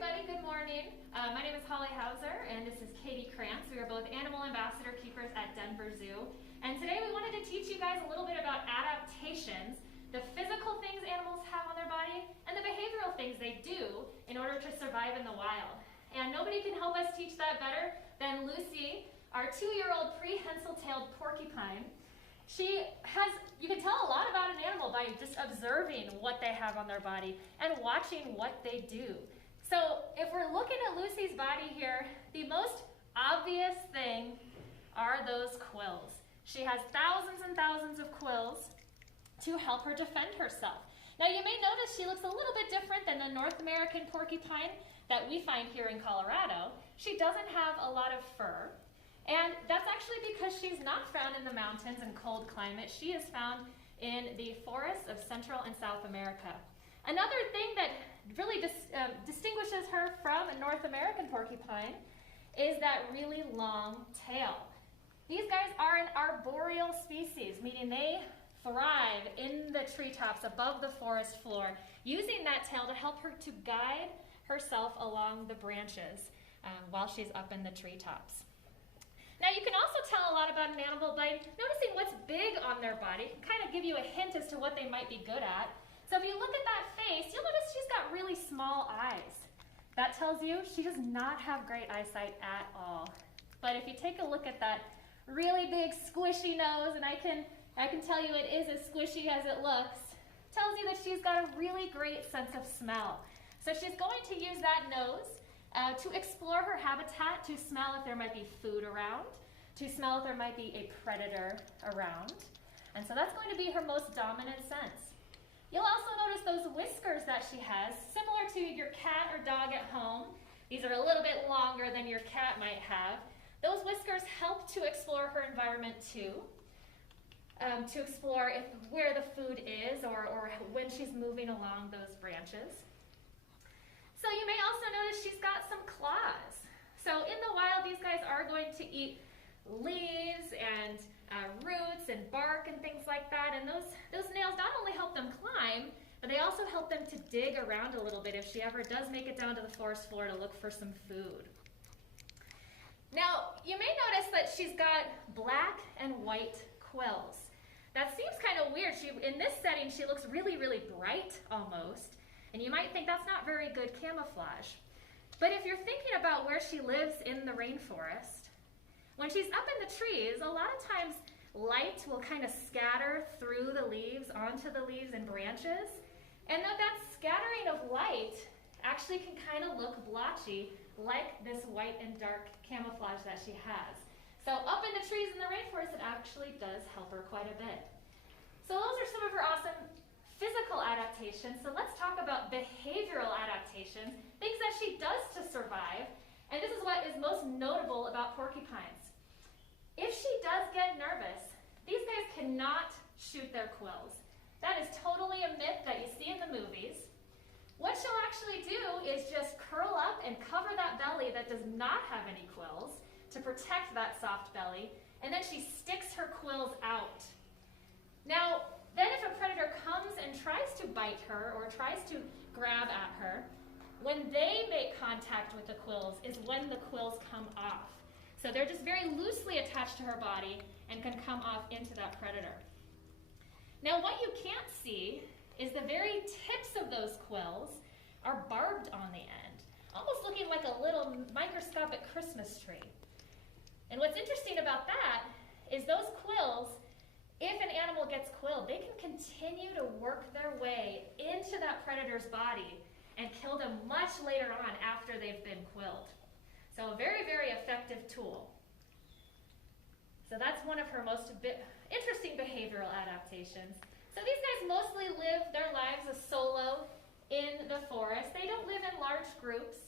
everybody, good morning. My name is Holly Hauser and this is Katie Krantz. We are both animal ambassador keepers at Denver Zoo. And today we wanted to teach you guys a little bit about adaptations, the physical things animals have on their body, and the behavioral things they do in order to survive in the wild. And nobody can help us teach that better than Lucy, our 2-year-old prehensile-tailed porcupine. She has, you can tell a lot about an animal by just observing what they have on their body and watching what they do. So if we're looking at Lucy's body here, the most obvious thing are those quills. She has thousands and thousands of quills to help her defend herself. Now you may notice she looks a little bit different than the North American porcupine that we find here in Colorado. She doesn't have a lot of fur. And that's actually because she's not found in the mountains and cold climate. She is found in the forests of Central and South America. Another thing that really distinguishes her from a North American porcupine is that really long tail. These guys are an arboreal species, meaning they thrive in the treetops above the forest floor, using that tail to help her to guide herself along the branches while she's up in the treetops. Now you can also tell a lot about an animal by noticing what's big on their body. It can kind of give you a hint as to what they might be good at. So if you look at that face, you'll notice she's got really small eyes. That tells you she does not have great eyesight at all. But if you take a look at that really big squishy nose, and I can tell you it is as squishy as it looks, tells you that she's got a really great sense of smell. So she's going to use that nose to explore her habitat, to smell if there might be food around, to smell if there might be a predator around. And so that's going to be her most dominant sense. You'll also notice those whiskers that she has, similar to your cat or dog at home. These are a little bit longer than your cat might have. Those whiskers help to explore her environment too, to explore where the food is or when she's moving along those branches. So you may also notice she's got some claws. So in the wild, these guys are going to eat leaves and roots and bark and things like that. And those nails not only help them climb, but they also help them to dig around a little bit if she ever does make it down to the forest floor to look for some food. Now, you may notice that she's got black and white quills. That seems kind of weird. In this setting, she looks really, really bright almost. And you might think that's not very good camouflage. But if you're thinking about where she lives in the rainforest, when she's up in the trees, a lot of times light will kind of scatter through the leaves, onto the leaves and branches. And that scattering of light actually can kind of look blotchy, like this white and dark camouflage that she has. So up in the trees in the rainforest, it actually does help her quite a bit. So those are some of her awesome physical adaptations. So let's talk about behavioral adaptations, things that she does to survive. And this is what is most notable about porcupines. If she does get nervous, these guys cannot shoot their quills. That is totally a myth that you see in the movies. What she'll actually do is just curl up and cover that belly that does not have any quills to protect that soft belly, and then she sticks her quills out. Now, then if a predator comes and tries to bite her or tries to grab at her, when they make contact with the quills is when the quills come off. So they're just very loosely attached to her body and can come off into that predator. Now what you can't see is the very tips of those quills are barbed on the end, almost looking like a little microscopic Christmas tree. And what's interesting about that is those quills, if an animal gets quilled, they can continue to work their way into that predator's body and kill them much later on after they've been quilled. So a very, very effective tool. So that's one of her most interesting behavioral adaptations. So these guys mostly live their lives as solo in the forest. They don't live in large groups.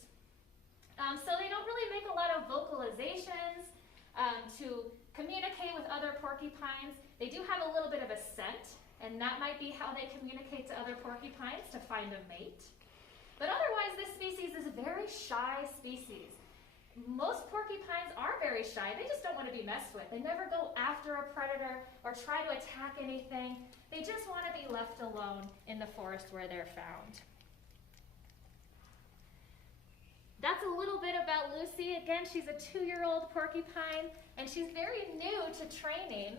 So they don't really make a lot of vocalizations to communicate with other porcupines. They do have a little bit of a scent, and that might be how they communicate to other porcupines to find a mate. But otherwise, this species is a very shy species. Most porcupines are very shy. They just don't want to be messed with. They never go after a predator or try to attack anything. They just want to be left alone in the forest where they're found. Lucy. Again, she's a 2-year-old porcupine, and she's very new to training.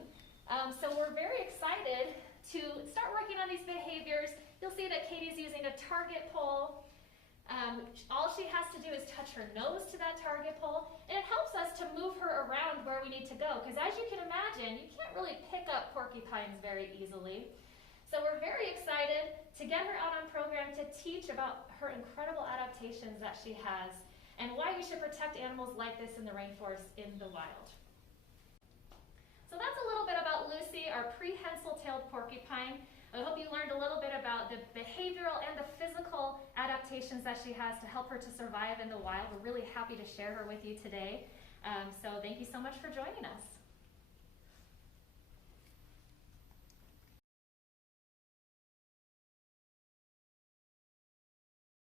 So we're very excited to start working on these behaviors. You'll see that Katie's using a target pole. All she has to do is touch her nose to that target pole, and it helps us to move her around where we need to go, because as you can imagine, you can't really pick up porcupines very easily. So we're very excited to get her out on program to teach about her incredible adaptations that she has and why we should protect animals like this in the rainforest in the wild. So that's a little bit about Lucy, our prehensile-tailed porcupine. I hope you learned a little bit about the behavioral and the physical adaptations that she has to help her to survive in the wild. We're really happy to share her with you today. So thank you so much for joining us.